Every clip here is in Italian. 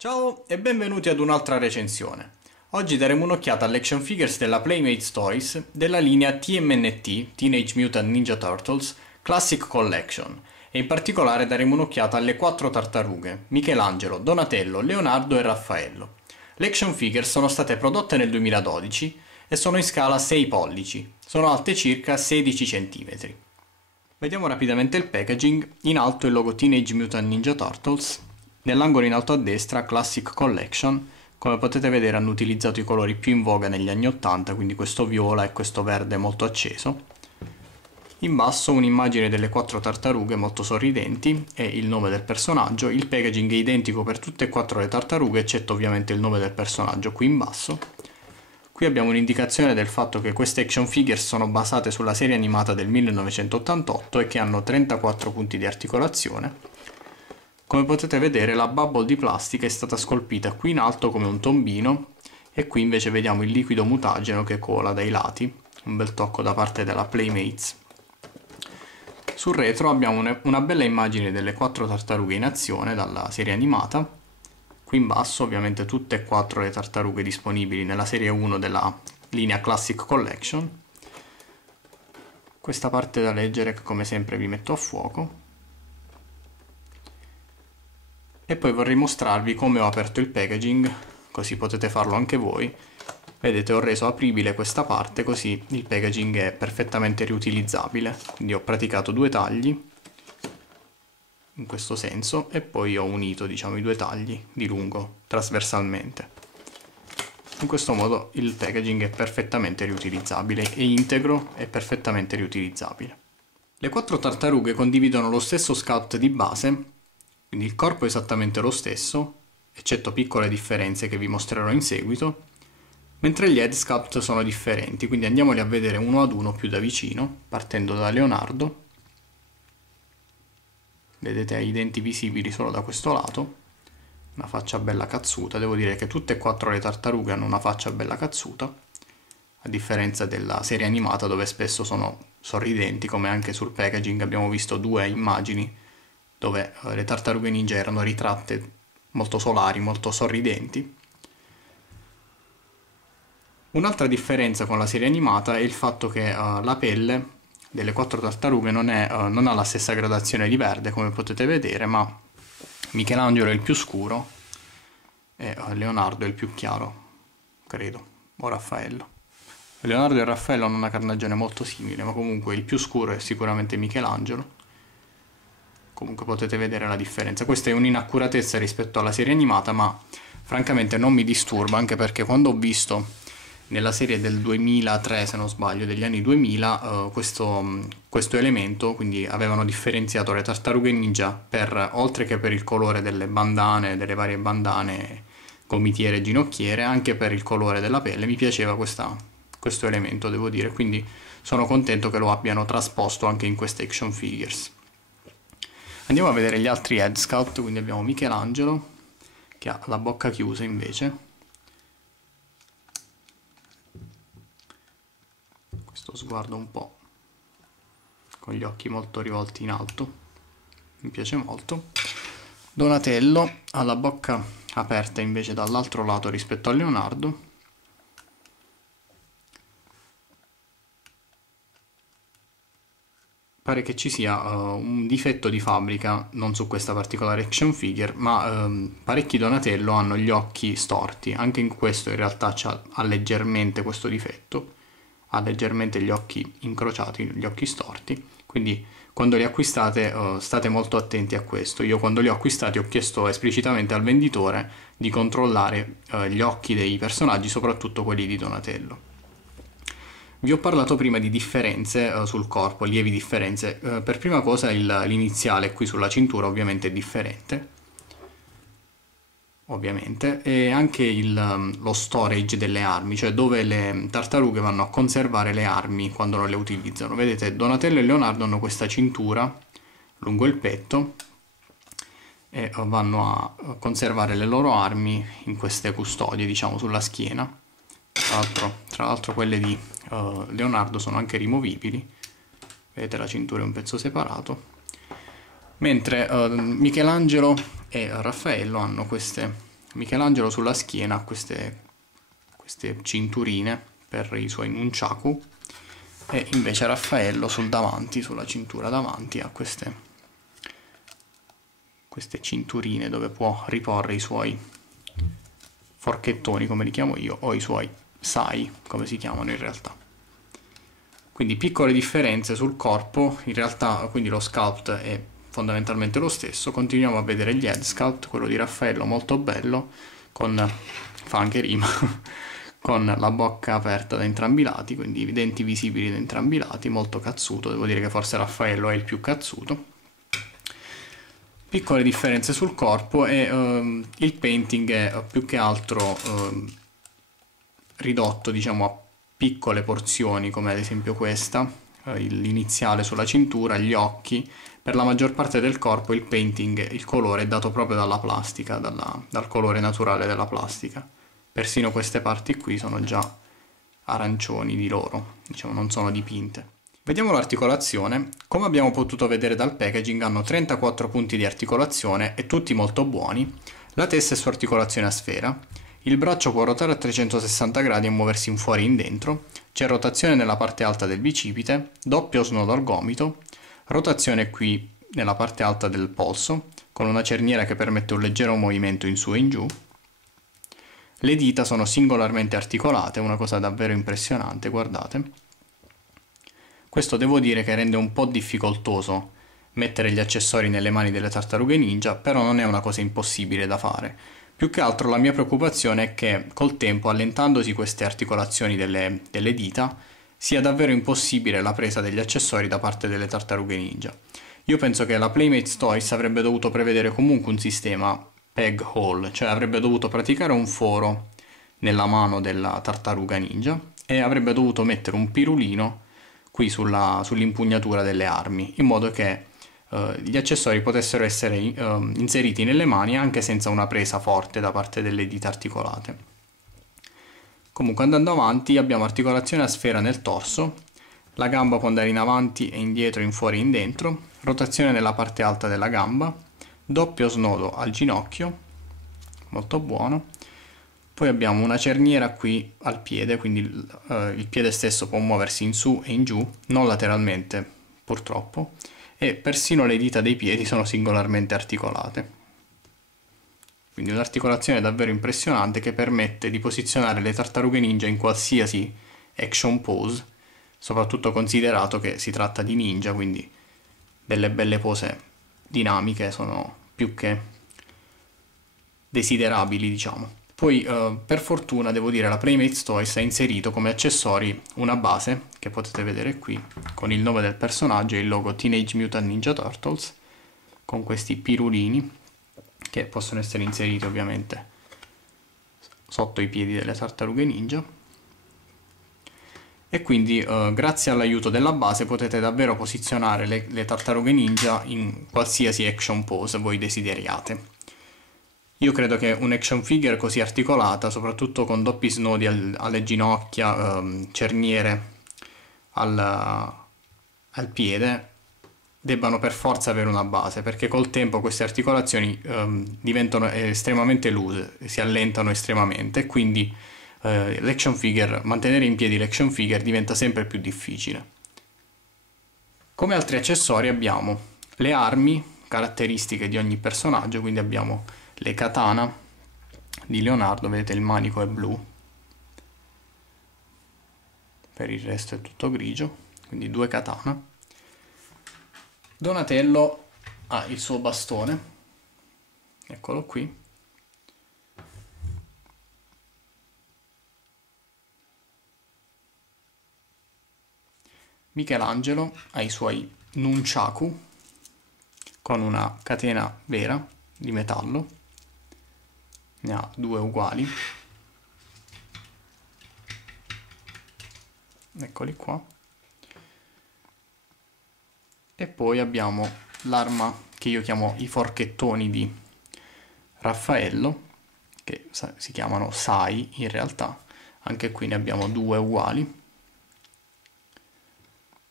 Ciao e benvenuti ad un'altra recensione. Oggi daremo un'occhiata alle action figures della Playmates Toys della linea TMNT, Teenage Mutant Ninja Turtles, Classic Collection, e in particolare daremo un'occhiata alle 4 tartarughe, Michelangelo, Donatello, Leonardo e Raffaello. Le action figures sono state prodotte nel 2012 e sono in scala 6 pollici, sono alte circa 16 cm. Vediamo rapidamente il packaging. In alto il logo Teenage Mutant Ninja Turtles, nell'angolo in alto a destra Classic Collection. Come potete vedere hanno utilizzato i colori più in voga negli anni 80, quindi questo viola e questo verde molto acceso. In basso un'immagine delle 4 tartarughe molto sorridenti e il nome del personaggio. Il packaging è identico per tutte e 4 le tartarughe, eccetto ovviamente il nome del personaggio qui in basso. Qui abbiamo un'indicazione del fatto che queste action figures sono basate sulla serie animata del 1988 e che hanno 34 punti di articolazione. Come potete vedere la bubble di plastica è stata scolpita qui in alto come un tombino e qui invece vediamo il liquido mutageno che cola dai lati, un bel tocco da parte della Playmates. Sul retro abbiamo una bella immagine delle 4 tartarughe in azione dalla serie animata. Qui in basso ovviamente tutte e 4 le tartarughe disponibili nella serie 1 della linea Classic Collection. Questa parte da leggere che come sempre vi metto a fuoco. E poi vorrei mostrarvi come ho aperto il packaging, così potete farlo anche voi. Vedete, ho reso apribile questa parte, così il packaging è perfettamente riutilizzabile. Quindi ho praticato 2 tagli in questo senso e poi ho unito, diciamo, i 2 tagli di lungo trasversalmente. In questo modo il packaging è perfettamente riutilizzabile, è integro e perfettamente riutilizzabile. Le 4 tartarughe condividono lo stesso sculpt di base, quindi il corpo è esattamente lo stesso, eccetto piccole differenze che vi mostrerò in seguito, mentre gli head sculpt sono differenti, quindi andiamoli a vedere uno ad uno più da vicino, partendo da Leonardo. Vedete, ha i denti visibili solo da questo lato, una faccia bella cazzuta. Devo dire che tutte e 4 le tartarughe hanno una faccia bella cazzuta, a differenza della serie animata dove spesso sono sorridenti, come anche sul packaging abbiamo visto 2 immagini dove le tartarughe ninja erano ritratte molto solari, molto sorridenti. Un'altra differenza con la serie animata è il fatto che la pelle delle 4 tartarughe non ha la stessa gradazione di verde, come potete vedere, ma Michelangelo è il più scuro e Leonardo è il più chiaro, credo, o Raffaello. Leonardo e Raffaello hanno una carnagione molto simile, ma comunque il più scuro è sicuramente Michelangelo. Comunque potete vedere la differenza. Questa è un'inaccuratezza rispetto alla serie animata, ma francamente non mi disturba, anche perché quando ho visto nella serie del 2003, se non sbaglio, degli anni 2000, questo elemento, quindi avevano differenziato le tartarughe ninja oltre che per il colore delle bandane, delle varie bandane, gomitiere e ginocchiere, anche per il colore della pelle. Mi piaceva questo elemento, devo dire, quindi sono contento che lo abbiano trasposto anche in queste action figures. Andiamo a vedere gli altri head sculpt, quindi abbiamo Michelangelo, che ha la bocca chiusa invece. Questo sguardo un po' con gli occhi molto rivolti in alto, mi piace molto. Donatello ha la bocca aperta invece dall'altro lato rispetto a Leonardo. Pare che ci sia un difetto di fabbrica, non su questa particolare action figure, ma parecchi Donatello hanno gli occhi storti. Anche in questo in realtà ha leggermente questo difetto, ha leggermente gli occhi incrociati, gli occhi storti, quindi quando li acquistate state molto attenti a questo. Io quando li ho acquistati ho chiesto esplicitamente al venditore di controllare gli occhi dei personaggi, soprattutto quelli di Donatello. Vi ho parlato prima di differenze sul corpo, lievi differenze. Per prima cosa l'iniziale qui sulla cintura ovviamente è differente, ovviamente, e anche lo storage delle armi, cioè dove le tartarughe vanno a conservare le armi quando non le utilizzano. Vedete, Donatello e Leonardo hanno questa cintura lungo il petto e vanno a conservare le loro armi in queste custodie, diciamo, sulla schiena. Tra l'altro quelle di Leonardo sono anche rimovibili, vedete, la cintura è un pezzo separato, mentre Michelangelo e Raffaello hanno queste Michelangelo sulla schiena ha queste cinturine per i suoi nunchaku, e invece Raffaello sul davanti, sulla cintura davanti, ha queste cinturine dove può riporre i suoi forchettoni, come li chiamo io, o i suoi sai, come si chiamano in realtà. Quindi piccole differenze sul corpo, in realtà quindi lo sculpt è fondamentalmente lo stesso. Continuiamo a vedere gli head sculpt, quello di Raffaello molto bello, fa anche rima, con la bocca aperta da entrambi i lati, quindi i denti visibili da entrambi i lati, molto cazzuto, devo dire che forse Raffaello è il più cazzuto. Piccole differenze sul corpo, e il painting è più che altro ridotto, diciamo, a piccole porzioni, come ad esempio questa, l'iniziale sulla cintura, gli occhi. Per la maggior parte del corpo il painting, il colore è dato proprio dalla plastica, dal colore naturale della plastica. Persino queste parti qui sono già arancioni di loro, diciamo, non sono dipinte. Vediamo l'articolazione. Come abbiamo potuto vedere dal packaging, hanno 34 punti di articolazione e tutti molto buoni. La testa è su articolazione a sfera. Il braccio può ruotare a 360 gradi e muoversi in fuori e in dentro. C'è rotazione nella parte alta del bicipite, doppio snodo al gomito, rotazione qui nella parte alta del polso, con una cerniera che permette un leggero movimento in su e in giù. Le dita sono singolarmente articolate, una cosa davvero impressionante, guardate. Questo devo dire che rende un po' difficoltoso mettere gli accessori nelle mani delle tartarughe ninja, però non è una cosa impossibile da fare. Più che altro la mia preoccupazione è che col tempo, allentandosi queste articolazioni delle dita, sia davvero impossibile la presa degli accessori da parte delle tartarughe ninja. Io penso che la Playmates Toys avrebbe dovuto prevedere comunque un sistema peg hole, cioè avrebbe dovuto praticare un foro nella mano della tartaruga ninja e avrebbe dovuto mettere un pirulino qui sull'impugnatura delle armi, in modo che gli accessori potessero essere inseriti nelle mani anche senza una presa forte da parte delle dita articolate. Comunque, andando avanti, abbiamo articolazione a sfera nel torso, la gamba può andare in avanti e indietro, in fuori e in dentro, rotazione nella parte alta della gamba, doppio snodo al ginocchio, molto buono. Poi abbiamo una cerniera qui al piede, quindi il piede stesso può muoversi in su e in giù, non lateralmente purtroppo, e persino le dita dei piedi sono singolarmente articolate. Quindi un'articolazione davvero impressionante che permette di posizionare le tartarughe ninja in qualsiasi action pose, soprattutto considerato che si tratta di ninja, quindi delle belle pose dinamiche sono più che desiderabili, diciamo. Poi per fortuna devo dire la Playmates Toys ha inserito come accessori una base che potete vedere qui con il nome del personaggio e il logo Teenage Mutant Ninja Turtles, con questi pirulini che possono essere inseriti ovviamente sotto i piedi delle tartarughe ninja, e quindi grazie all'aiuto della base potete davvero posizionare le tartarughe ninja in qualsiasi action pose voi desideriate. Io credo che un action figure così articolata, soprattutto con doppi snodi alle ginocchia, cerniere al piede, debbano per forza avere una base, perché col tempo queste articolazioni diventano estremamente loose, si allentano estremamente, e quindi mantenere in piedi l'action figure diventa sempre più difficile. Come altri accessori abbiamo le armi, caratteristiche di ogni personaggio, quindi abbiamo le katana di Leonardo, vedete il manico è blu, per il resto è tutto grigio, quindi 2 katana. Donatello ha il suo bastone, eccolo qui. Michelangelo ha i suoi nunchaku con una catena vera di metallo, ne ha 2 uguali, eccoli qua. E poi abbiamo l'arma che io chiamo i forchettoni di Raffaello, che si chiamano sai in realtà, anche qui ne abbiamo 2 uguali.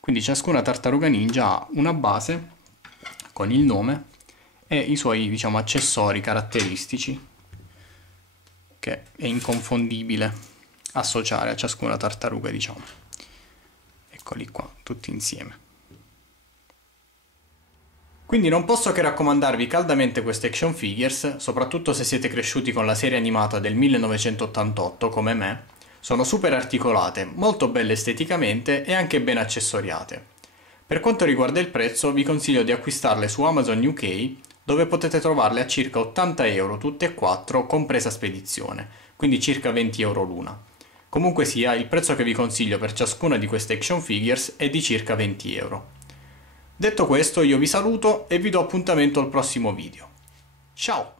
Quindi ciascuna tartaruga ninja ha una base con il nome e i suoi, diciamo, accessori caratteristici. che è inconfondibile associare a ciascuna tartaruga, diciamo. Eccoli qua, tutti insieme. Quindi non posso che raccomandarvi caldamente queste action figures, soprattutto se siete cresciuti con la serie animata del 1988 come me. Sono super articolate, molto belle esteticamente e anche ben accessoriate. Per quanto riguarda il prezzo, vi consiglio di acquistarle su Amazon UK, dove potete trovarle a circa 80 euro tutte e quattro, compresa spedizione, quindi circa 20 euro l'una. Comunque sia, il prezzo che vi consiglio per ciascuna di queste action figures è di circa 20 euro. Detto questo, io vi saluto e vi do appuntamento al prossimo video. Ciao!